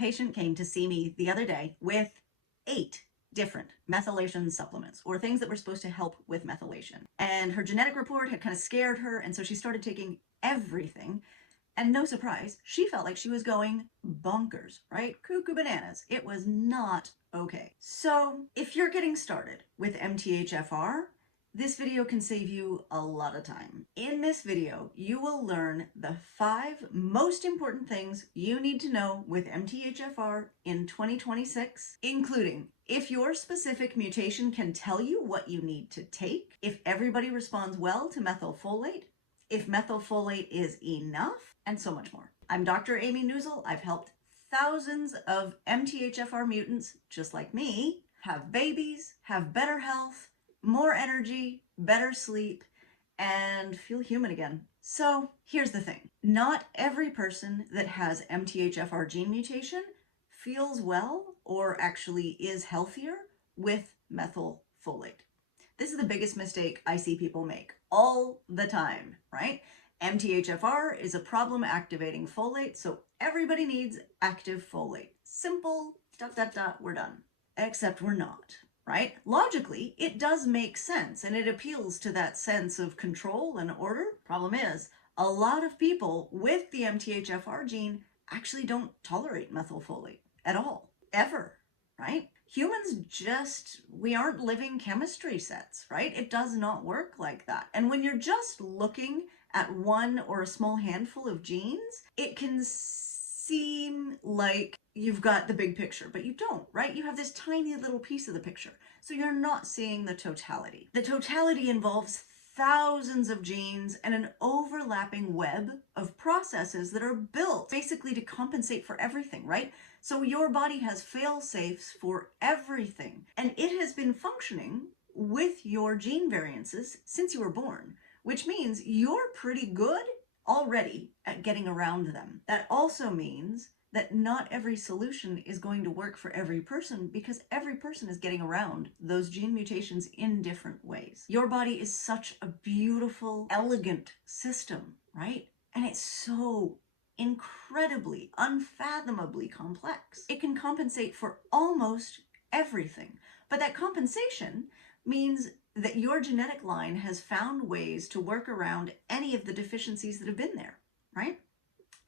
patient came to see me the other day with 8 different methylation supplements, or things that were supposed to help with methylation. And her genetic report had kind of scared her, and so she started taking everything. And no surprise, she felt like she was going bonkers, right? Cuckoo bananas. It was not okay. So if you're getting started with MTHFR, this video can save you a lot of time. In this video, you will learn the 5 most important things you need to know with MTHFR in 2026, including if your specific mutation can tell you what you need to take, if everybody responds well to methylfolate, if methylfolate is enough, and so much more. I'm Dr. Amy Newsel. I've helped thousands of MTHFR mutants, just like me, have babies, have better health, more energy, better sleep, and feel human again. So here's the thing. Not every person that has MTHFR gene mutation feels well or actually is healthier with methylfolate. This is the biggest mistake I see people make all the time, right? MTHFR is a problem activating folate, so everybody needs active folate. Simple, ... we're done. Except we're not. Right? Logically, it does make sense, and it appeals to that sense of control and order. Problem is, a lot of people with the MTHFR gene actually don't tolerate methylfolate at all, ever, right? Humans we aren't living chemistry sets, right? It does not work like that. And when you're just looking at one or a small handful of genes, it can seem like you've got the big picture, but you don't, right? You have this tiny little piece of the picture. So you're not seeing the totality. The totality involves thousands of genes and an overlapping web of processes that are built basically to compensate for everything, right? So your body has fail-safes for everything, and it has been functioning with your gene variances since you were born, which means you're pretty good already at getting around them. That also means that not every solution is going to work for every person, because every person is getting around those gene mutations in different ways. Your body is such a beautiful, elegant system, right? And it's so incredibly, unfathomably complex. It can compensate for almost everything, but that compensation means that your genetic line has found ways to work around any of the deficiencies that have been there, right?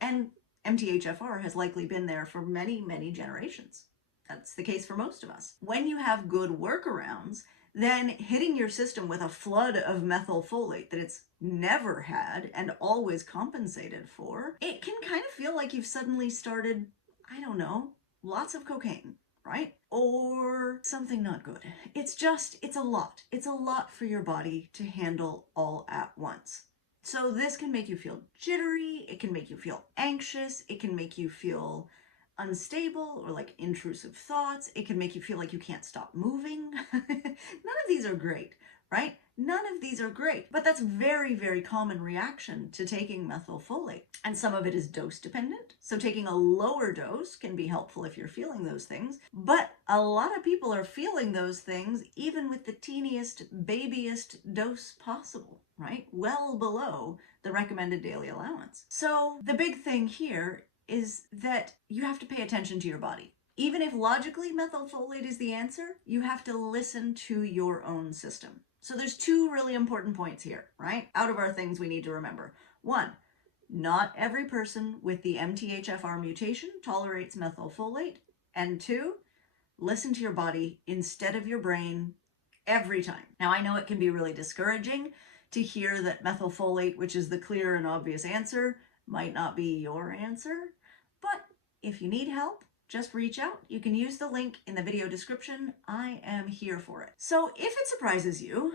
And MTHFR has likely been there for many, many generations. That's the case for most of us. When you have good workarounds, then hitting your system with a flood of methylfolate that it's never had and always compensated for, it can kind of feel like you've suddenly started, I don't know, lots of cocaine, right? Or something not good. It's a lot. It's a lot for your body to handle all at once. So this can make you feel jittery, it can make you feel anxious, it can make you feel unstable or like intrusive thoughts, it can make you feel like you can't stop moving. None of these are great, right? None of these are great, but that's very, very common reaction to taking methylfolate. And some of it is dose dependent. So taking a lower dose can be helpful if you're feeling those things, but a lot of people are feeling those things even with the teeniest, babyest dose possible, right? Well below the recommended daily allowance. So the big thing here is that you have to pay attention to your body. Even if logically methylfolate is the answer, you have to listen to your own system. So there's 2 really important points here, right? Out of our things we need to remember. 1, not every person with the MTHFR mutation tolerates methylfolate. And 2, listen to your body instead of your brain every time. Now, I know it can be really discouraging to hear that methylfolate, which is the clear and obvious answer, might not be your answer. But if you need help, just reach out. You can use the link in the video description. I am here for it. So if it surprises you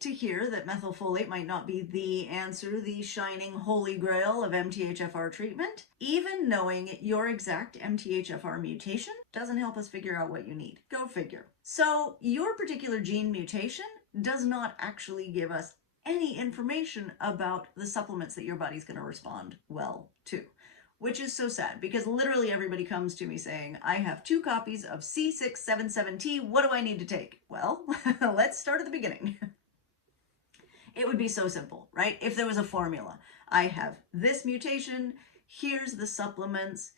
to hear that methylfolate might not be the answer, the shining holy grail of MTHFR treatment, even knowing your exact MTHFR mutation doesn't help us figure out what you need. Go figure. So your particular gene mutation does not actually give us any information about the supplements that your body's going to respond well to. Which is so sad, because literally everybody comes to me saying, I have 2 copies of C677T, what do I need to take? Well, let's start at the beginning. It would be so simple, right? If there was a formula. I have this mutation, here's the supplements,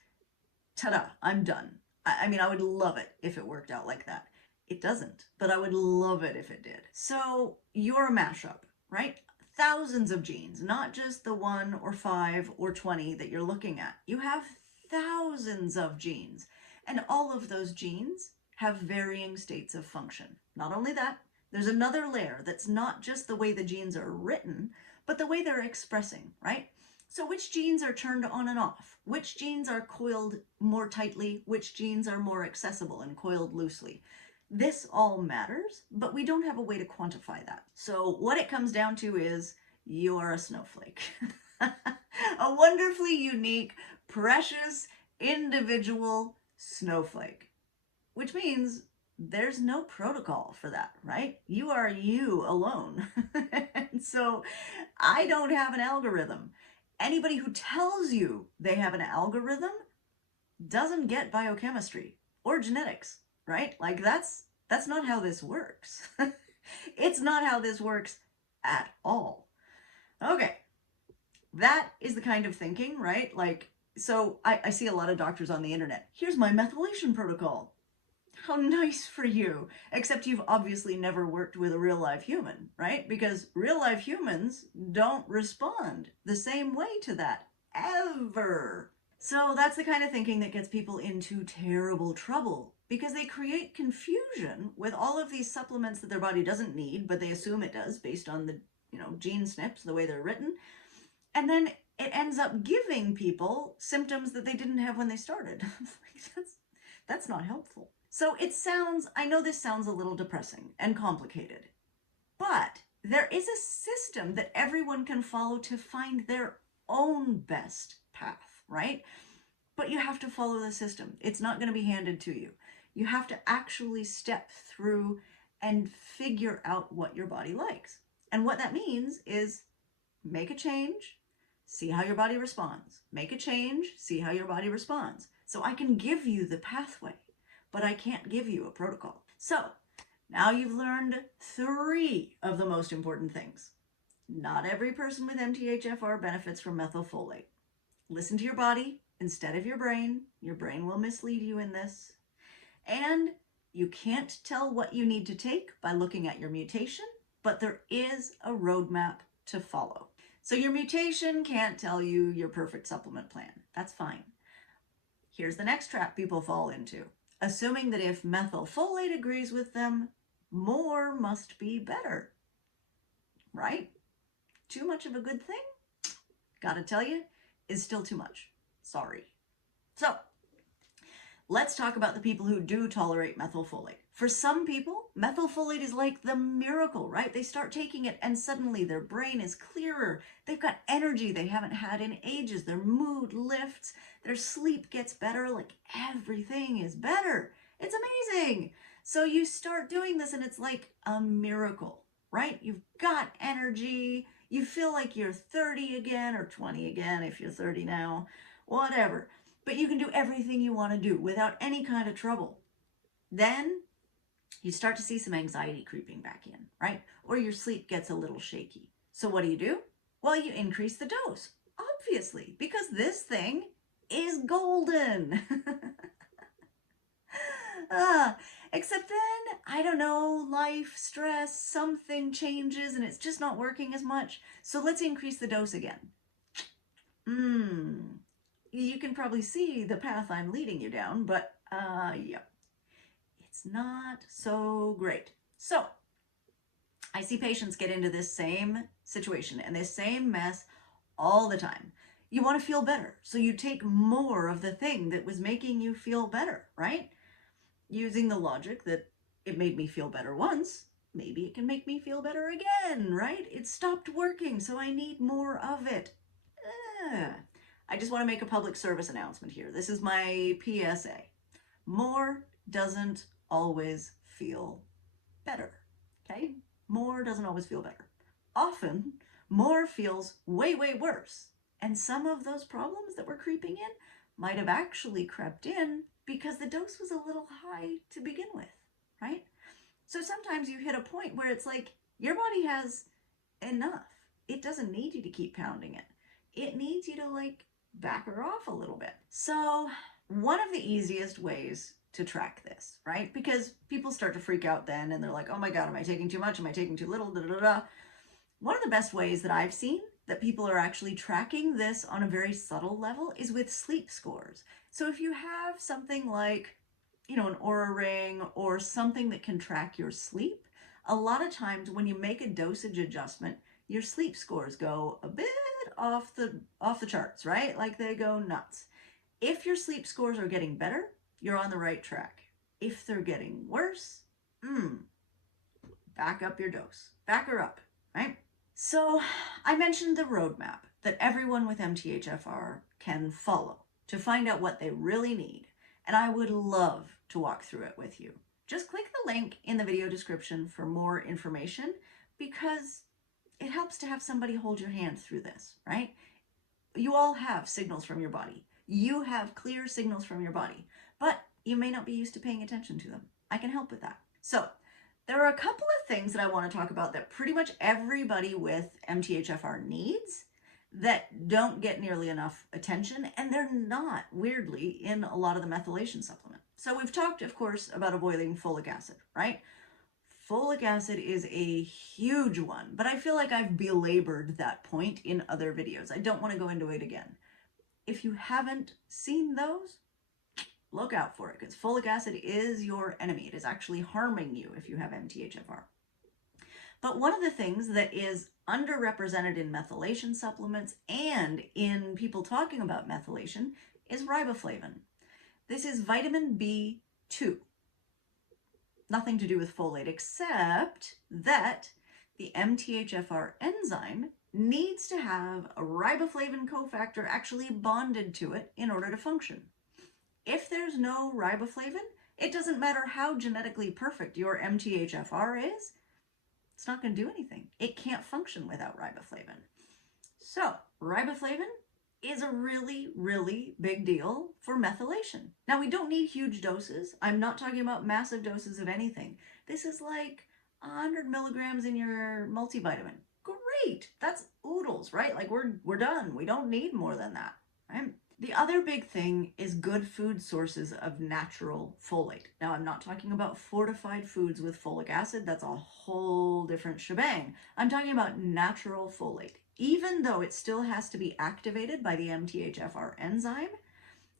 ta-da, I'm done. I mean, I would love it if it worked out like that. It doesn't, but I would love it if it did. So you're a mashup, right? Thousands of genes, not just the 1 or 5 or 20 that you're looking at. You have thousands of genes, and all of those genes have varying states of function. Not only that, there's another layer that's not just the way the genes are written, but the way they're expressing, right? So which genes are turned on and off? Which genes are coiled more tightly? Which genes are more accessible and coiled loosely? This all matters, but we don't have a way to quantify that. So what it comes down to is you are a snowflake. A wonderfully unique, precious, individual snowflake, which means there's no protocol for that, right? You are you alone. And so I don't have an algorithm. Anybody who tells you they have an algorithm doesn't get biochemistry or genetics, right? Like that's not how this works. It's not how this works at all. Okay, that is the kind of thinking, right? Like, so I see a lot of doctors on the internet. Here's my methylation protocol. How nice for you. Except you've obviously never worked with a real live human, right? Because real life humans don't respond the same way to that, ever. So that's the kind of thinking that gets people into terrible trouble because they create confusion with all of these supplements that their body doesn't need, but they assume it does based on the, gene SNPs, the way they're written. And then it ends up giving people symptoms that they didn't have when they started. That's not helpful. So I know this sounds a little depressing and complicated, but there is a system that everyone can follow to find their own best path, right? But you have to follow the system. It's not going to be handed to you. You have to actually step through and figure out what your body likes. And what that means is make a change, see how your body responds. Make a change, see how your body responds. So I can give you the pathway, but I can't give you a protocol. So now you've learned 3 of the most important things. Not every person with MTHFR benefits from methylfolate. Listen to your body instead of your brain. Your brain will mislead you in this. And you can't tell what you need to take by looking at your mutation, but there is a roadmap to follow. So your mutation can't tell you your perfect supplement plan. That's fine. Here's the next trap people fall into. Assuming that if methylfolate agrees with them, more must be better. Right? Too much of a good thing, gotta tell you, is still too much. Sorry. So, let's talk about the people who do tolerate methylfolate. For some people, methylfolate is like the miracle, right? They start taking it and suddenly their brain is clearer. They've got energy they haven't had in ages. Their mood lifts. Their sleep gets better. Like everything is better. It's amazing. So you start doing this and it's like a miracle, right? You've got energy. You feel like you're 30 again or 20 again if you're 30 now, whatever. But you can do everything you want to do without any kind of trouble. Then you start to see some anxiety creeping back in, right? Or your sleep gets a little shaky. So what do? Well, you increase the dose, obviously, because this thing is golden. Except then, I don't know, life, stress, something changes and it's just not working as much. So let's increase the dose again. You can probably see the path I'm leading you down, but yeah, it's not so great. So I see patients get into this same situation and this same mess all the time. You want to feel better, so you take more of the thing that was making you feel better, right? Using the logic that it made me feel better once, maybe it can make me feel better again, right? It stopped working, so I need more of it. I just want to make a public service announcement here. This is my PSA. More doesn't always feel better, okay? More doesn't always feel better. Often, more feels way, way worse. And some of those problems that were creeping in might have actually crept in because the dose was a little high to begin with, right? So sometimes you hit a point where it's like, your body has enough. It doesn't need you to keep pounding it. It needs you to like back her off a little bit. So One of the easiest ways to track this, right? Because people start to freak out then and they're like, oh my God, am I taking too much? Am I taking too little? Da, da, da, da. One of the best ways that I've seen that people are actually tracking this on a very subtle level is with sleep scores. So if you have something like, an Aura Ring or something that can track your sleep, a lot of times when you make a dosage adjustment, your sleep scores go a bit off the charts, right? Like they go nuts. If your sleep scores are getting better, you're on the right track. If they're getting worse, back up your dose. Back her up, right? So I mentioned the roadmap that everyone with MTHFR can follow to find out what they really need, and I would love to walk through it with you. Just click the link in the video description for more information because it helps to have somebody hold your hand through this, right? You all have signals from your body. You have clear signals from your body, but you may not be used to paying attention to them. I can help with that. So there are a couple of things that I want to talk about that pretty much everybody with MTHFR needs that don't get nearly enough attention, and they're not, weirdly, in a lot of the methylation supplement. So we've talked, of course, about avoiding folic acid, right? Folic acid is a huge one, but I feel like I've belabored that point in other videos. I don't want to go into it again. If you haven't seen those, look out for it because folic acid is your enemy. It is actually harming you if you have MTHFR. But one of the things that is underrepresented in methylation supplements and in people talking about methylation is riboflavin. This is vitamin B2. Nothing to do with folate except that the MTHFR enzyme needs to have a riboflavin cofactor actually bonded to it in order to function. If there's no riboflavin, it doesn't matter how genetically perfect your MTHFR is, it's not going to do anything. It can't function without riboflavin. So, riboflavin is a really, really big deal for methylation. Now, we don't need huge doses. I'm not talking about massive doses of anything. This is like 100 milligrams in your multivitamin. Great. That's oodles, right? Like we're done. We don't need more than that, right? The other big thing is good food sources of natural folate. Now, I'm not talking about fortified foods with folic acid. That's a whole different shebang. I'm talking about natural folate. Even though it still has to be activated by the MTHFR enzyme,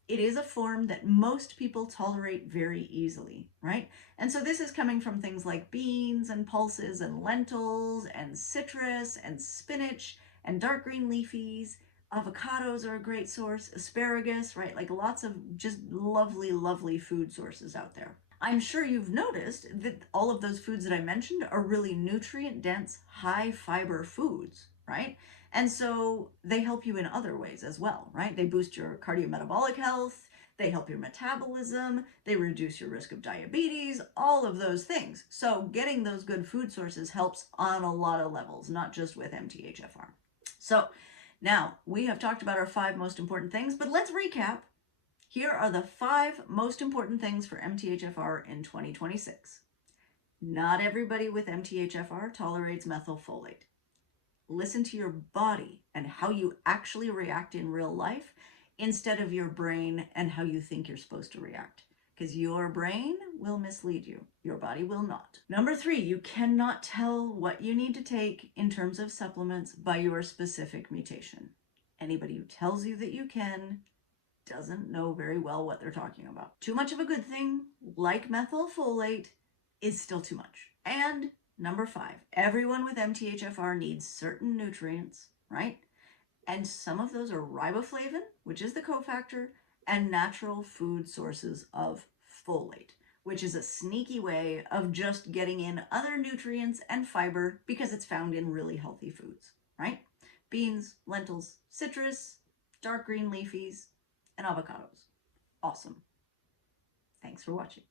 it is a form that most people tolerate very easily, right? And so this is coming from things like beans and pulses and lentils and citrus and spinach and dark green leafies. Avocados are a great source, asparagus, right? Like lots of just lovely, lovely food sources out there. I'm sure you've noticed that all of those foods that I mentioned are really nutrient dense, high fiber foods, right? And so they help you in other ways as well, right? They boost your cardiometabolic health, they help your metabolism, they reduce your risk of diabetes, all of those things. So getting those good food sources helps on a lot of levels, not just with MTHFR. So now we have talked about our 5 most important things, but let's recap. Here are the 5 most important things for MTHFR in 2026. Not everybody with MTHFR tolerates methylfolate. Listen to your body and how you actually react in real life instead of your brain and how you think you're supposed to react. Because your brain will mislead you. Your body will not. Number 3, you cannot tell what you need to take in terms of supplements by your specific mutation. Anybody who tells you that you can doesn't know very well what they're talking about. Too much of a good thing, like methylfolate, is still too much. And number 5, everyone with MTHFR needs certain nutrients, right? And some of those are riboflavin, which is the cofactor, and natural food sources of folate, which is a sneaky way of just getting in other nutrients and fiber because it's found in really healthy foods, right? Beans, lentils, citrus, dark green leafies, and avocados. Awesome. Thanks for watching.